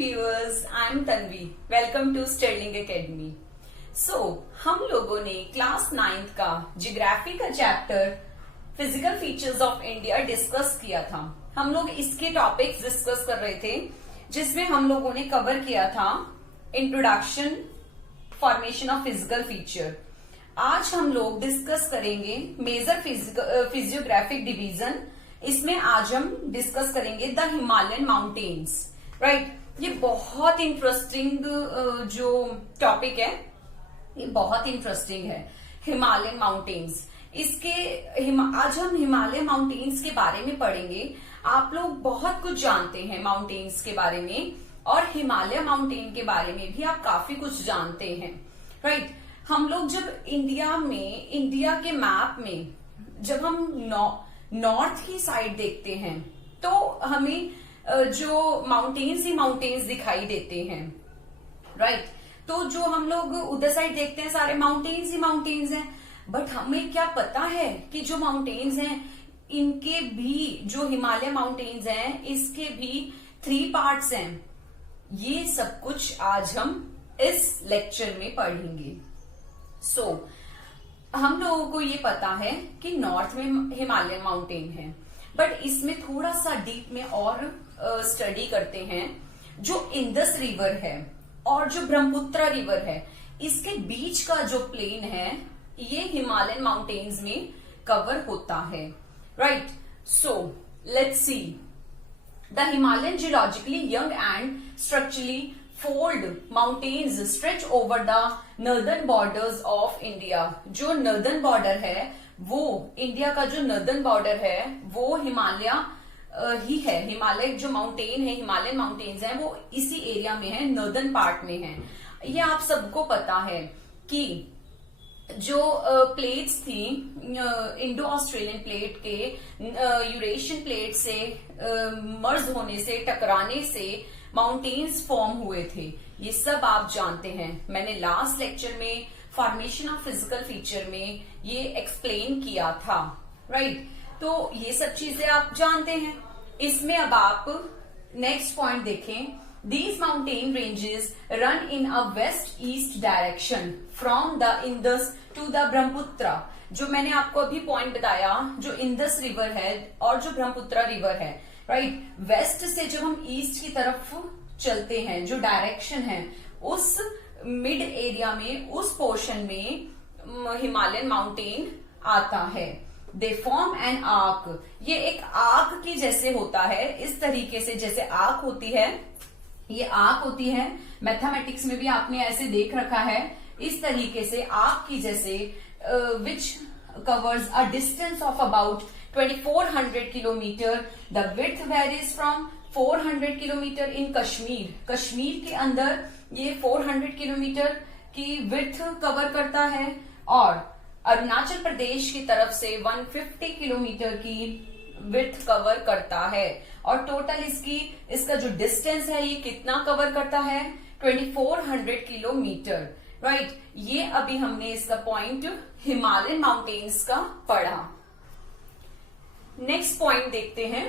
viewers, I'm Tanvi. Welcome to Sterling Academy. हम लोगों ने क्लास 9th का ज्योग्राफी का chapter physical features of India discuss किया था। हम लोग इसके टॉपिक्स डिस्कस कर रहे थे, जिसमें हम लोगों ने कवर किया था introduction, formation of physical feature. आज हम लोग डिस्कस करेंगे मेजर फिजियोग्राफिक डिवीजन। इसमें आज हम डिस्कस करेंगे द हिमालयन माउंटेन्स, राइट। ये बहुत इंटरेस्टिंग जो टॉपिक है, ये बहुत इंटरेस्टिंग है, हिमालयन माउंटेन्स। आज हम हिमालय माउंटेन्स के बारे में पढ़ेंगे। आप लोग बहुत कुछ जानते हैं माउंटेन्स के बारे में, और हिमालय माउंटेन के बारे में भी आप काफी कुछ जानते हैं, राइट। हम लोग जब इंडिया के मैप में जब हम नॉर्थ की साइड देखते हैं तो हमें जो माउंटेन्स ही माउंटेन्स दिखाई देते हैं, राइट। तो जो हम लोग उधर साइड देखते हैं सारे माउंटेन्स ही माउंटेन्स हैं, बट हमें क्या पता है कि जो माउंटेन्स हैं इनके भी, जो हिमालय माउंटेन्स हैं इसके भी 3 पार्ट्स हैं। ये सब कुछ आज हम इस लेक्चर में पढ़ेंगे। हम लोगों को ये पता है कि नॉर्थ में हिमालयन माउंटेन है, बट इसमें थोड़ा सा डीप में और स्टडी करते हैं। जो इंदस रिवर है और जो ब्रह्मपुत्र रिवर है, इसके बीच का जो प्लेन है ये हिमालयन माउंटेन्स में कवर होता है, right. Let's see the Himalayan geologically young and structurally fold mountains stretch over the northern borders of India. जो नॉर्दर्न बॉर्डर है, वो इंडिया का जो नॉर्दर्न बॉर्डर है वो हिमालय ही है। हिमालय जो माउंटेन है, हिमालयन माउंटेन्स हैं, वो इसी एरिया में है, नॉर्दर्न पार्ट में है। ये आप सबको पता है कि जो प्लेट्स थी इंडो ऑस्ट्रेलियन प्लेट के यूरेशियन प्लेट से मर्ज होने से, टकराने से माउंटेन्स फॉर्म हुए थे। ये सब आप जानते हैं। मैंने लास्ट लेक्चर में फॉर्मेशन ऑफ फिजिकल फीचर में ये एक्सप्लेन किया था, राइट। तो ये सब चीजें आप जानते हैं। इसमें अब आप नेक्स्ट पॉइंट देखें। These mountain ranges run in a west-east direction from the Indus to the Brahmaputra। जो मैंने आपको अभी पॉइंट बताया, जो इंदस रिवर है और जो ब्रह्मपुत्र रिवर है, राइट। वेस्ट से जब हम ईस्ट की तरफ चलते हैं, जो डायरेक्शन है, उस मिड एरिया में, उस पोर्शन में हिमालयन माउंटेन आता है। They form an arc. ये एक आर्क की जैसे होता है, इस तरीके से जैसे आर्क होती है, ये आर्क होती है। मैथमेटिक्स में भी आपने ऐसे देख रखा है, इस तरीके से आर्क की जैसे, which covers a distance of about 2400 kilometre. The width varies from 400 kilometre इन कश्मीर। कश्मीर के अंदर ये 400 किलोमीटर की विड्थ कवर करता है, और अरुणाचल प्रदेश की तरफ से 150 किलोमीटर की विड्थ कवर करता है। और टोटल इसका जो डिस्टेंस है ये कितना कवर करता है? 2400 किलोमीटर, राइट। ये अभी हमने इसका पॉइंट हिमालयन माउंटेन्स का पढ़ा। नेक्स्ट पॉइंट देखते हैं।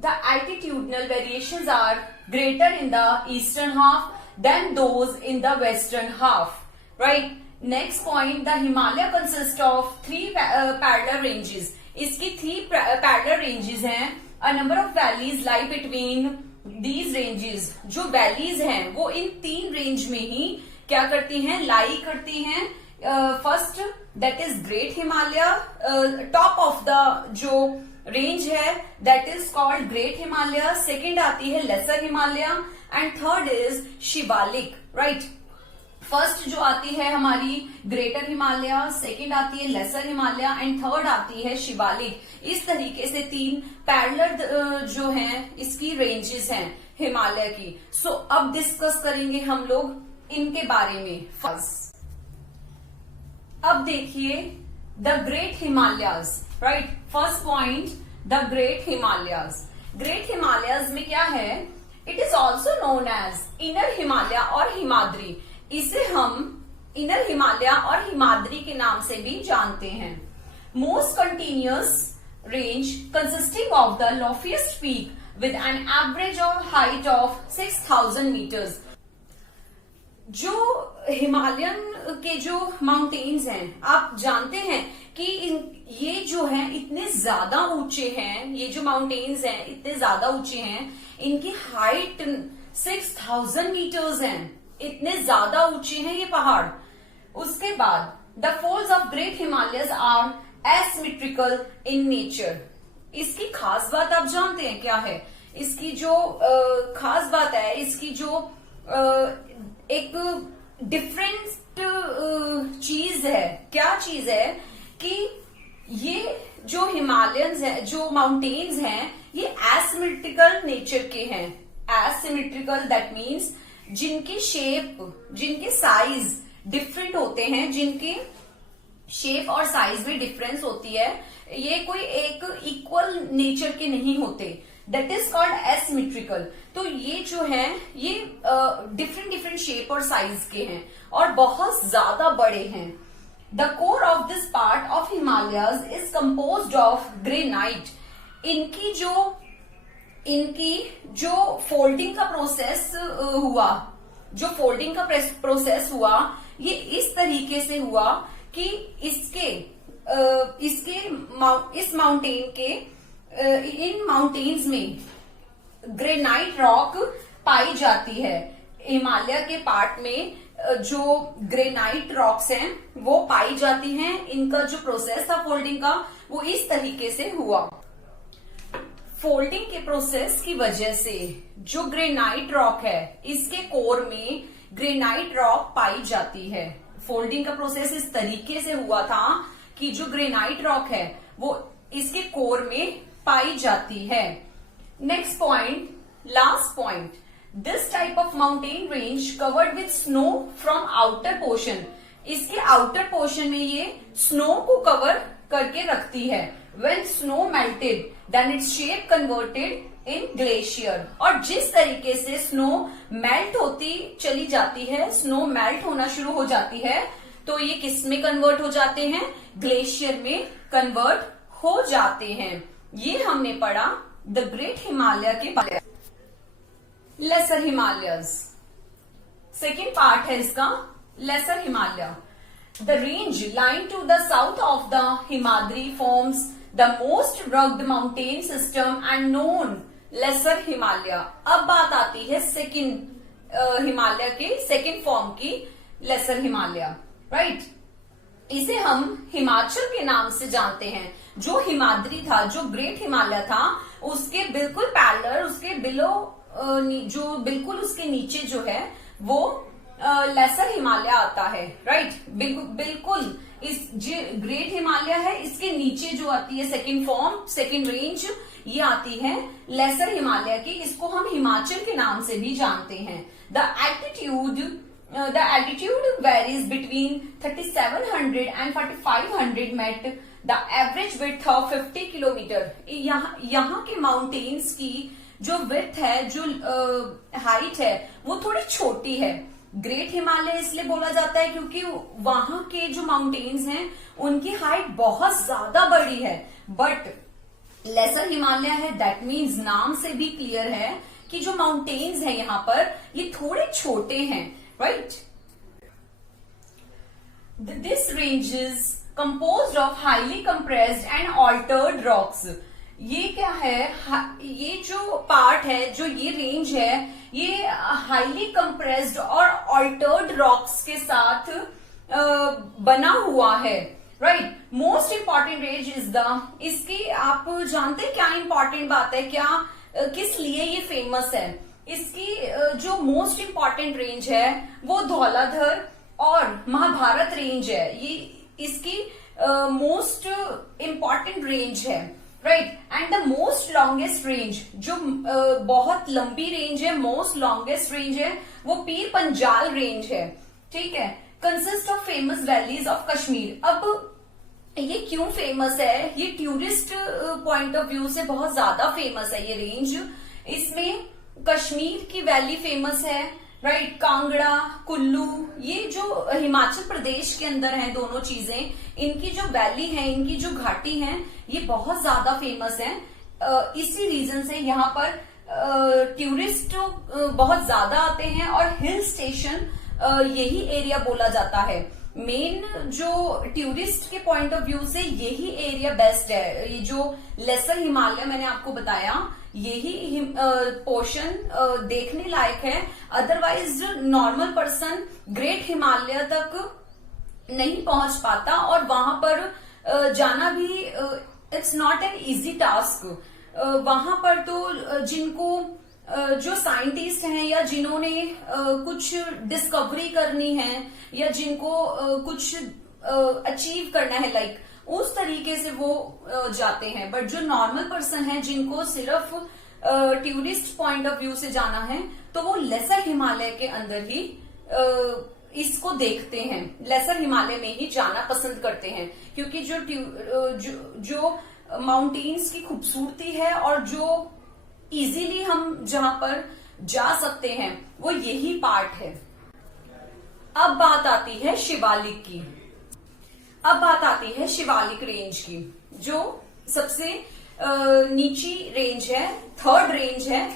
The altitudinal variations are greater in the eastern half than those in the western half, right. Next point, the Himalaya consist of 3 parallel ranges. इसकी 3 पैरेलल रेंजेस हैं। A number of valleys lie between these ranges. जो valleys हैं वो इन 3 range में ही क्या करती हैं? Lie करती हैं। First that is great Himalaya, top of the जो रेंज है that is called great Himalaya. Second आती है lesser Himalaya, and third is Shivalik, right. First जो आती है हमारी ग्रेटर हिमालय, सेकंड आती है लेसर हिमालय, एंड थर्ड आती है शिवालिक। इस तरीके से 3 पैरेलल जो हैं इसकी रेंजेस हैं हिमालय की। अब डिस्कस करेंगे हम लोग इनके बारे में। फर्स्ट अब देखिए the great Himalayas, right. First point, the great Himalayas. Great Himalayas में क्या है? It is also known as inner Himalaya और हिमाद्री। इसे हम इनर हिमालय और हिमाद्री के नाम से भी जानते हैं। Most continuous range consisting of the loftiest peak with an average of height of 6,000 meters. जो हिमालयन के जो माउंटेन्स हैं, आप जानते हैं कि ये जो है इतने ज्यादा ऊंचे हैं, ये जो माउंटेन्स हैं इतने ज्यादा ऊंचे हैं, इनकी हाइट 6,000 मीटर्स हैं, इतने ज्यादा ऊंचे हैं ये पहाड़। उसके बाद the folds of great Himalayas are asymmetrical in nature. इसकी खास बात आप जानते हैं क्या है? इसकी जो खास बात है, इसकी जो एक डिफरेंट चीज है, क्या चीज है कि ये जो हिमालयंस है, जो माउंटेन्स हैं, ये एसिमेट्रिकल नेचर के हैं। एसिमेट्रिकल दैट मीन्स जिनकी शेप, जिनके साइज डिफरेंट होते हैं, जिनके शेप और साइज में डिफरेंस होती है, ये कोई एक इक्वल नेचर के नहीं होते, दैट इज कॉल्ड एसिमेट्रिकल। तो ये जो है ये डिफरेंट शेप और साइज के हैं और बहुत ज्यादा बड़े हैं। The core of this part of Himalayas is composed of granite. इनकी जो फोल्डिंग का प्रोसेस हुआ, जो फोल्डिंग का प्रोसेस हुआ, ये इस तरीके से हुआ कि इस माउंटेन के इन माउंटेन्स में ग्रेनाइट रॉक पाई जाती है। हिमालय के पार्ट में जो ग्रेनाइट रॉक्स हैं वो पाई जाती हैं। इनका जो प्रोसेस था फोल्डिंग का, वो इस तरीके से हुआ। फोल्डिंग के प्रोसेस की वजह से जो ग्रेनाइट रॉक है, इसके कोर में ग्रेनाइट रॉक पाई जाती है। फोल्डिंग का प्रोसेस इस तरीके से हुआ था कि जो ग्रेनाइट रॉक है वो इसके कोर में पाई जाती है। Next point, last point, this type of mountain range covered with snow from outer portion. इसके आउटर पोर्शन में ये स्नो को कवर करके रखती है। When snow melted, then its shape converted in glacier। और जिस तरीके से स्नो मेल्ट होती चली जाती है, स्नो मेल्ट होना शुरू हो जाती है, तो ये किस में कन्वर्ट हो जाते हैं? ग्लेशियर में कन्वर्ट हो जाते हैं। ये हमने पढ़ा द ग्रेट हिमालय के बारे में। लेसर हिमालयस सेकेंड पार्ट है इसका, lesser Himalaya. The range lying to the south of the Himadri forms the most rugged mountain system and known lesser Himalaya। अब बात आती है सेकंड हिमालय के सेकंड फॉर्म की, लेसर हिमालय, राइट। इसे हम हिमाचल के नाम से जानते हैं। जो हिमाद्री था, जो ग्रेट हिमालय था, उसके बिल्कुल पैरेलल, उसके बिलो जो बिल्कुल उसके नीचे जो है वो लेसर हिमालय आता है, राइट। बिल्कुल इस जो ग्रेट हिमालय है, इसके नीचे जो आती है सेकंड फॉर्म, सेकंड रेंज, ये आती है लेसर हिमालय की। इसको हम हिमाचल के नाम से भी जानते हैं। The altitude varies between 3700 and 4500 मेट the average width of 50 kilometre. यहाँ के माउंटेन्स की जो विड्थ है, जो हाइट है, वो थोड़ी छोटी है। ग्रेट हिमालय इसलिए बोला जाता है क्योंकि वहां के जो माउंटेन्स हैं उनकी हाइट बहुत ज्यादा बड़ी है। बट लेसर हिमालय है, दैट मीन्स नाम से भी क्लियर है कि जो माउंटेन्स हैं यहाँ पर ये थोड़े छोटे हैं, right. This range is composed of highly compressed and altered rocks. ये क्या है? ये जो पार्ट है, जो ये रेंज है, ये हाईली कंप्रेस्ड और ऑल्टर्ड रॉक्स के साथ बना हुआ है, right. Most important range is the, इसकी आप जानते हैं क्या इंपॉर्टेंट बात है, क्या किस लिए ये फेमस है? इसकी जो मोस्ट इंपॉर्टेंट रेंज है वो धौलाधर और महाभारत रेंज है। ये इसकी मोस्ट इंपॉर्टेंट रेंज है, right. And the most longest range, जो बहुत लंबी रेंज है, मोस्ट लॉन्गेस्ट रेंज है, वो पीर पंजाल रेंज है, ठीक है। Consist of famous valleys of Kashmir. अब ये क्यों फेमस है? ये टूरिस्ट पॉइंट ऑफ व्यू से बहुत ज्यादा फेमस है ये रेंज। इसमें कश्मीर की वैली फेमस है, राइट। कांगड़ा, कुल्लू, ये जो हिमाचल प्रदेश के अंदर है दोनों चीजें, इनकी जो वैली है, इनकी जो घाटी है, ये बहुत ज्यादा फेमस है। इसी रीजन से यहाँ पर टूरिस्ट बहुत ज्यादा आते हैं और हिल स्टेशन यही एरिया बोला जाता है। मेन जो टूरिस्ट के पॉइंट ऑफ व्यू से यही एरिया बेस्ट है। ये जो लेसर हिमालय मैंने आपको बताया, यही पोर्शन देखने लायक है। Otherwise normal person great Himalaya तक नहीं पहुंच पाता और वहां पर जाना भी it's not an easy task. वहां पर तो जिनको जो साइंटिस्ट हैं या जिन्होंने कुछ डिस्कवरी करनी है या जिनको कुछ अचीव करना है, लाइक उस तरीके से वो जाते हैं। बट जो नॉर्मल पर्सन है जिनको सिर्फ टूरिस्ट पॉइंट ऑफ व्यू से जाना है, तो वो लेसर हिमालय के अंदर ही इसको देखते हैं, लेसर हिमालय में ही जाना पसंद करते हैं। क्योंकि जो माउंटेन्स की खूबसूरती है और जो इजीली हम जहां पर जा सकते हैं वो यही पार्ट है। अब बात आती है शिवालिक की। अब बात आती है शिवालिक रेंज की, जो सबसे नीची रेंज है, थर्ड रेंज है।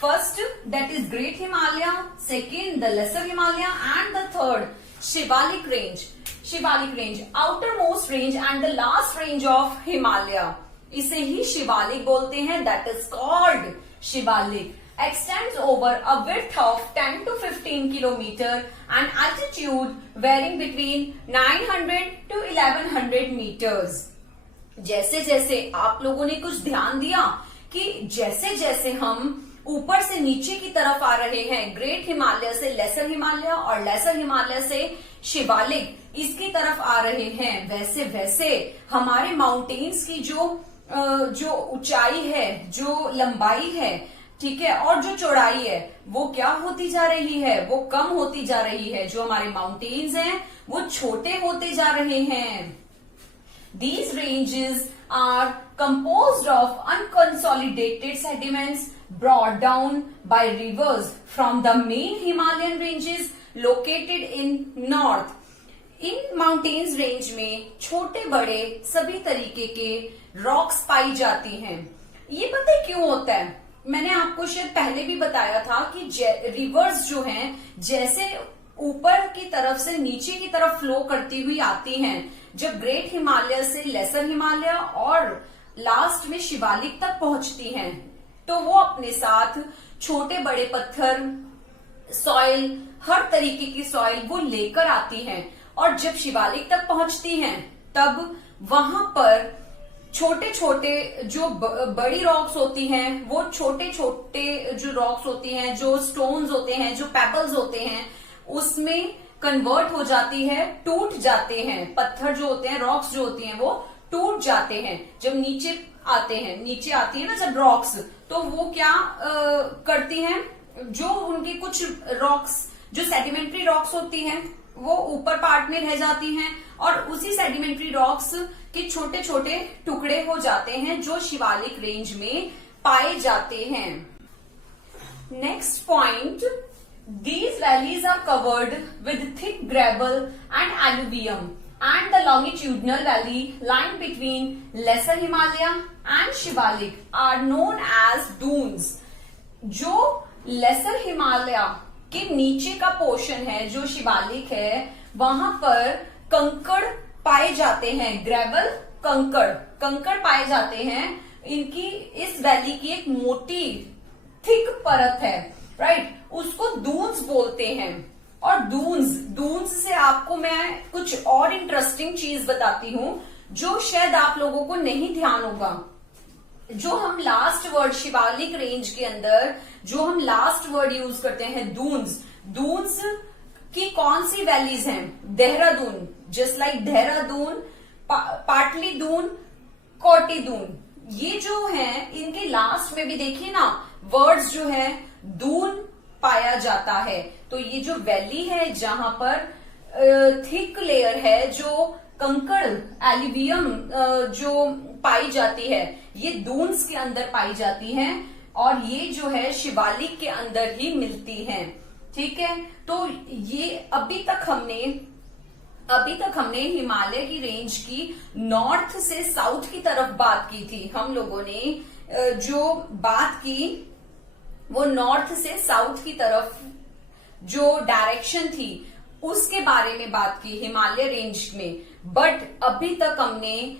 First that is great Himalaya, second the lesser Himalaya and the third Shivalik range. Shivalik range outermost range and the last range of Himalaya, इसे ही शिवालिक बोलते हैं। That is called Shivalik. Extends over a width of 10 to 15 kilometer and altitude varying between 900 to 1100 meters. जैसे जैसे आप लोगों ने कुछ ध्यान दिया कि जैसे जैसे हम ऊपर से नीचे की तरफ आ रहे हैं, ग्रेट हिमालय से लेसर हिमालय और लेसर हिमालय से शिवालिक इसकी तरफ आ रहे हैं, वैसे वैसे हमारे माउंटेन्स की जो ऊंचाई है, जो लंबाई है, ठीक है, और जो चौड़ाई है, वो क्या होती जा रही है, वो कम होती जा रही है। जो हमारे माउंटेन्स हैं वो छोटे होते जा रहे हैं। These ranges are composed of unconsolidated sediments brought down by rivers from the main Himalayan ranges located in north. In mountains range में छोटे बड़े सभी तरीके के रॉक्स पाई जाती हैं। ये पता है क्यों होता है? मैंने आपको शायद पहले भी बताया था कि रिवर्स जो हैं जैसे ऊपर की तरफ से नीचे की तरफ फ्लो करती हुई आती हैं, जब ग्रेट हिमालय से लेसर हिमालय और लास्ट में शिवालिक तक पहुंचती हैं, तो वो अपने साथ छोटे बड़े पत्थर, सॉइल, हर तरीके की सॉइल वो लेकर आती हैं। और जब शिवालिक तक पहुंचती हैं तब वहां पर छोटे छोटे जो बड़ी रॉक्स होती हैं, वो छोटे छोटे जो रॉक्स होती हैं, जो स्टोन्स होते हैं, जो पेबल्स होते हैं, उसमें कन्वर्ट हो जाती है, टूट जाते हैं। पत्थर जो होते हैं, रॉक्स जो होती हैं, वो टूट जाते हैं जब नीचे आते हैं। नीचे आती है ना जब रॉक्स, तो वो क्या करती हैं, जो उनकी कुछ रॉक्स जो सेडिमेंट्री रॉक्स होती हैं वो ऊपर पार्ट में रह जाती हैं और उसी सेडिमेंट्री रॉक्स के छोटे छोटे टुकड़े हो जाते हैं जो शिवालिक रेंज में पाए जाते हैं। Next point, these valleys are covered with thick gravel and alluvium, and the longitudinal valley lying between lesser Himalaya and Shivalik are known as dunes. जो लेसर हिमालय के नीचे का पोर्शन है, जो शिवालिक है, वहां पर कंकड़ पाए जाते हैं, ग्रेवल कंकड़ पाए जाते हैं। इनकी इस वैली की एक मोटी थिक परत है, राइट, उसको दून्स बोलते हैं। और दून्स से आपको मैं कुछ और इंटरेस्टिंग चीज बताती हूं जो शायद आप लोगों को नहीं ध्यान होगा। जो हम लास्ट वर्ड शिवालिक रेंज के अंदर जो हम लास्ट वर्ड यूज करते हैं दून्स की कौन सी वैलीज हैं? देहरादून, जस्ट लाइक देहरादून, पाटली दून, कोटी दून, ये जो है इनके लास्ट में भी देखिए ना वर्ड्स जो है दून पाया जाता है। तो ये जो वैली है जहां पर थिक लेयर है, जो कंकड़ एल्यूवियम जो पाई जाती है, ये दून्स के अंदर पाई जाती हैं और ये जो है शिवालिक के अंदर ही मिलती हैं। ठीक है, तो ये अभी तक हमने हिमालय की रेंज की नॉर्थ से साउथ की तरफ बात की थी। हम लोगों ने जो बात की वो नॉर्थ से साउथ की तरफ जो डायरेक्शन थी उसके बारे में बात की हिमालय रेंज में। बट अभी तक हमने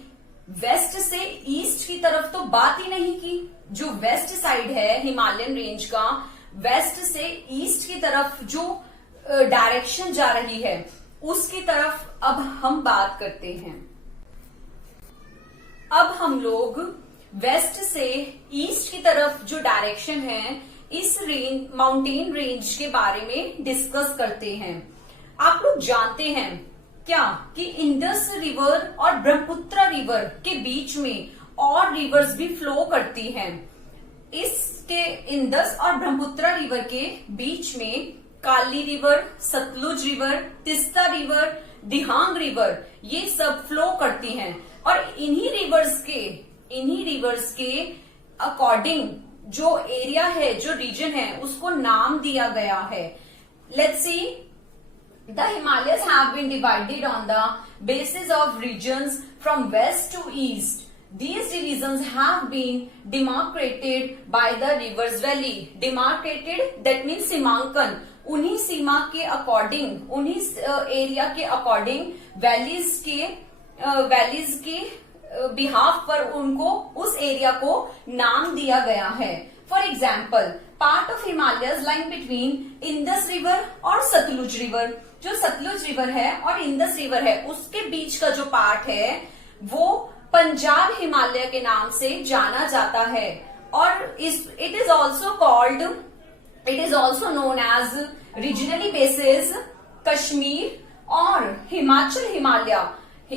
वेस्ट से ईस्ट की तरफ तो बात ही नहीं की। जो वेस्ट साइड है हिमालयन रेंज का, वेस्ट से ईस्ट की तरफ जो डायरेक्शन जा रही है उसकी तरफ अब हम बात करते हैं। अब हम लोग वेस्ट से ईस्ट की तरफ जो डायरेक्शन है इस माउंटेन रेंज के बारे में डिस्कस करते हैं। आप लोग जानते हैं क्या कि इंडस रिवर और ब्रह्मपुत्र रिवर के बीच में और रिवर्स भी फ्लो करती हैं। इसके इंडस और ब्रह्मपुत्र रिवर के बीच में Kali river, Sutlej river, Teesta river, Dihang river ये सब फ्लो करती हैं। और इन्हीं रिवर्स के अकॉर्डिंग जो एरिया है, जो रीजन है, उसको नाम दिया गया है। Let's see, the Himalayas have been divided on the basis of regions from west to east. These divisions have been demarcated by the rivers valley. Demarcated that means सीमांकन। उन्हीं सीमा के अकॉर्डिंग, उन्हीं एरिया के अकॉर्डिंग वैलीज के behalf पर उनको उस area को नाम दिया गया है। For example, part of Himalayas line between Indus river और सतलुज रिवर। जो सतलुज रिवर है और इंडस रिवर है उसके बीच का जो पार्ट है वो पंजाब हिमालय के नाम से जाना जाता है। और it is also known as regionally basis Kashmir और हिमाचल हिमालय।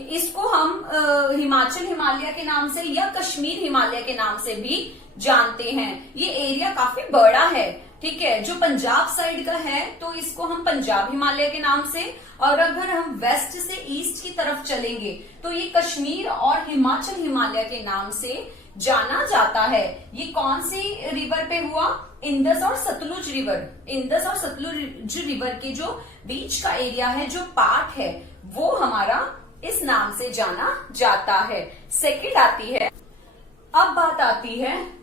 इसको हम हिमाचल हिमालय के नाम से या कश्मीर हिमालय के नाम से भी जानते हैं। ये एरिया काफी बड़ा है, ठीक है। जो पंजाब साइड का है तो इसको हम पंजाब हिमालय के नाम से, और अगर हम वेस्ट से ईस्ट की तरफ चलेंगे तो ये कश्मीर और हिमाचल हिमालय के नाम से जाना जाता है। ये कौन सी रिवर पे हुआ? इंडस और सतलुज रिवर। इंडस और सतलुज रिवर के जो बीच का एरिया है, जो पार्ट है, वो हमारा इस नाम से जाना जाता है। सेकंड आती है, अब बात आती है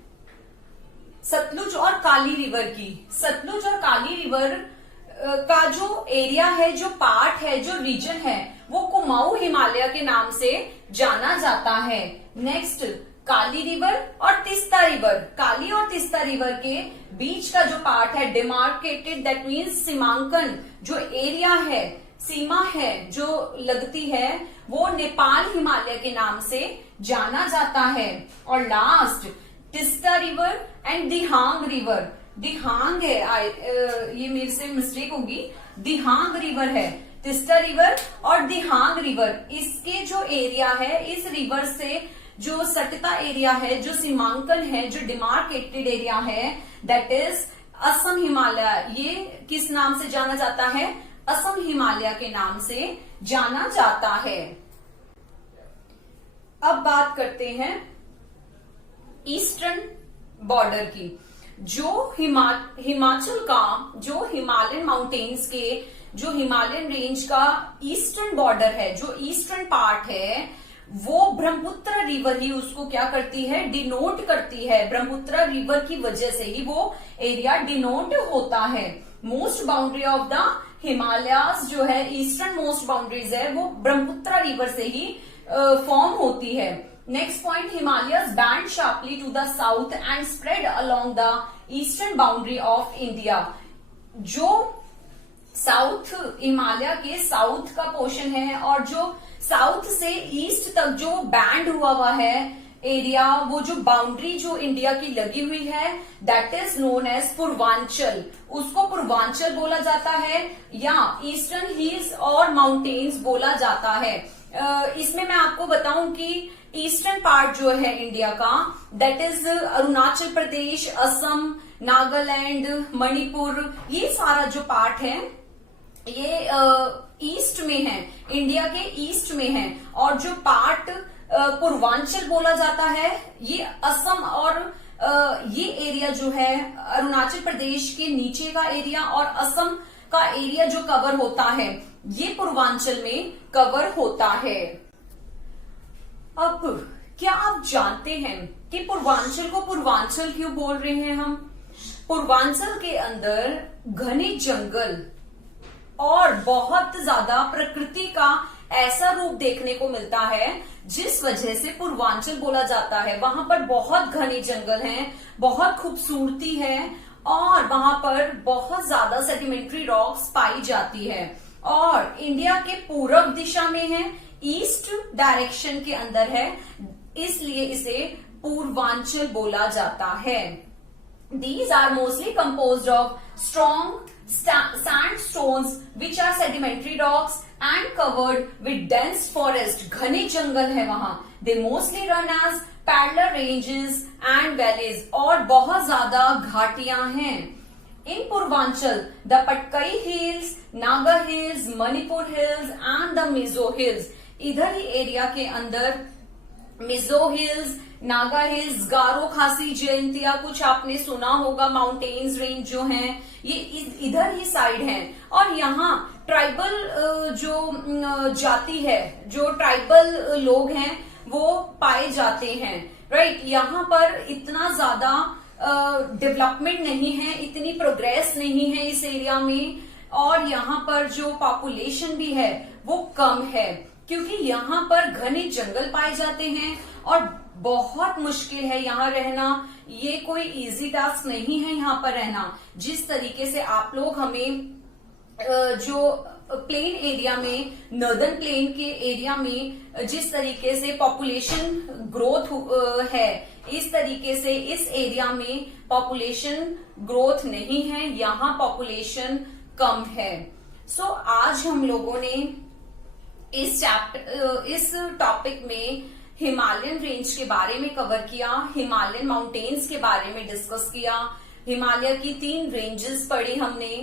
सतलुज और काली रिवर की। सतलुज और काली रिवर का जो एरिया है, जो पार्ट है, जो रीजन है, वो कुमाऊं हिमालय के नाम से जाना जाता है। नेक्स्ट, काली रिवर और तिस्ता रिवर। काली और तिस्ता रिवर के बीच का जो पार्ट है, डिमार्केटेड दैट मीन्स सीमांकन, जो एरिया है, सीमा है जो लगती है, वो नेपाल हिमालय के नाम से जाना जाता है। और last, Teesta river and Dihang river. Dihang है, ये मेरे से मिस्टेक होगी, दिहांग रिवर है। तिस्ता रिवर और दिहांग रिवर, इसके जो एरिया है, इस रिवर से जो सटता एरिया है, जो सीमांकन है, जो डिमार्केटेड एरिया है, दैट इज असम हिमालय। ये किस नाम से जाना जाता है? असम हिमालय के नाम से जाना जाता है। अब बात करते हैं ईस्टर्न बॉर्डर की। जो हिमाचल का, जो हिमालयन माउंटेन्स के, जो हिमालयन रेंज का ईस्टर्न बॉर्डर है, जो ईस्टर्न पार्ट है, वो ब्रह्मपुत्र रिवर ही उसको क्या करती है? डिनोट करती है। ब्रह्मपुत्र रिवर की वजह से ही वो एरिया डिनोट होता है। Most boundary of the Himalayas जो है, ईस्टर्न मोस्ट बाउंड्रीज है, वो ब्रह्मपुत्र रिवर से ही फॉर्म होती है। Next point, Himalayas bend sharply to the south and spread along the eastern boundary of India. जो साउथ, हिमालय के साउथ का पोर्शन है और जो साउथ से ईस्ट तक जो बैंड हुआ है एरिया, वो जो बाउंड्री जो इंडिया की लगी हुई है, that is known as Purvanchal. उसको पूर्वांचल बोला जाता है या ईस्टर्न हिल्स और माउंटेन्स बोला जाता है। इसमें मैं आपको बताऊं कि ईस्टर्न पार्ट जो है इंडिया का, दैट इज अरुणाचल प्रदेश, असम, नागालैंड, मणिपुर, ये सारा जो पार्ट है ये ईस्ट में है, इंडिया के ईस्ट में है। और जो पार्ट पूर्वांचल बोला जाता है, ये असम और ये एरिया जो है अरुणाचल प्रदेश के नीचे का एरिया और असम का एरिया जो कवर होता है, ये पूर्वांचल में कवर होता है। अब क्या आप जानते हैं कि पूर्वांचल को पूर्वांचल क्यों बोल रहे हैं हम? पूर्वांचल के अंदर घने जंगल और बहुत ज्यादा प्रकृति का ऐसा रूप देखने को मिलता है जिस वजह से पूर्वांचल बोला जाता है। वहां पर बहुत घने जंगल हैं, बहुत खूबसूरती है और वहां पर बहुत ज्यादा सेडिमेंट्री रॉक्स पाई जाती है और इंडिया के पूर्व दिशा में है, ईस्ट डायरेक्शन के अंदर है, इसलिए इसे पूर्वांचल बोला जाता है। These are mostly composed of strong sandstones which are sedimentary rocks and covered with dense forest. घने जंगल है वहां। They mostly run as parallel ranges and valleys और बहुत ज्यादा घाटियां हैं। In Purvanchal, the Patkai Hills, Naga Hills, Manipur Hills and the Mizo Hills, इधर ही area के अंदर मिजो हिल्स, नागा हिल्स, गारो खासी जयंतिया कुछ आपने सुना होगा, माउंटेन्स रेंज जो हैं ये इधर ही साइड हैं और यहाँ ट्राइबल जो जाति है, जो ट्राइबल लोग हैं वो पाए जाते हैं, राइट। यहाँ पर इतना ज्यादा डेवलपमेंट नहीं है, इतनी प्रोग्रेस नहीं है इस एरिया में और यहाँ पर जो पॉपुलेशन भी है वो कम है क्योंकि यहाँ पर घने जंगल पाए जाते हैं और बहुत मुश्किल है यहाँ रहना। ये कोई इजी टास्क नहीं है यहाँ पर रहना। जिस तरीके से आप लोग हमें जो प्लेन एरिया में, नॉर्दर्न प्लेन के एरिया में जिस तरीके से पॉपुलेशन ग्रोथ है, इस तरीके से इस एरिया में पॉपुलेशन ग्रोथ नहीं है, यहाँ पॉपुलेशन कम है। सो आज हम लोगों ने इस टॉपिक में हिमालयन रेंज के बारे में कवर किया, हिमालयन माउंटेन्स के बारे में डिस्कस किया, हिमालय की 3 रेंजेस पढ़ी हमने,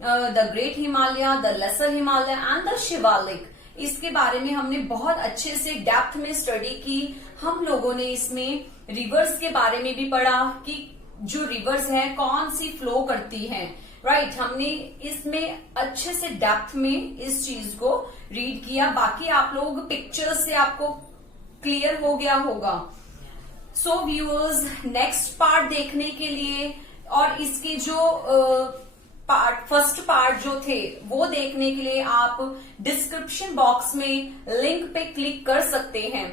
the great Himalaya, the lesser Himalaya and the Shivalik. इसके बारे में हमने बहुत अच्छे से डेप्थ में स्टडी की। हम लोगों ने इसमें रिवर्स के बारे में भी पढ़ा कि जो रिवर्स है कौन सी फ्लो करती हैं, राइट। हमने इसमें अच्छे से डेप्थ में इस चीज को रीड किया। बाकी आप लोग पिक्चर्स से आपको क्लियर हो गया होगा। सो व्यूअर्स, नेक्स्ट पार्ट देखने के लिए और इसके जो फर्स्ट पार्ट जो थे वो देखने के लिए आप डिस्क्रिप्शन बॉक्स में लिंक पे क्लिक कर सकते हैं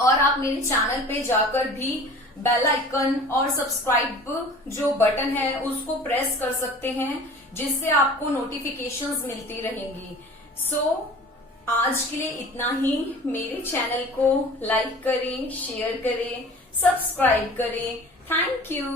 और आप मेरे चैनल पे जाकर भी बेल आइकन और सब्सक्राइब जो बटन है उसको प्रेस कर सकते हैं जिससे आपको नोटिफिकेशंस मिलती रहेंगी। सो आज के लिए इतना ही। मेरे चैनल को लाइक करें, शेयर करें, सब्सक्राइब करें। Thank you.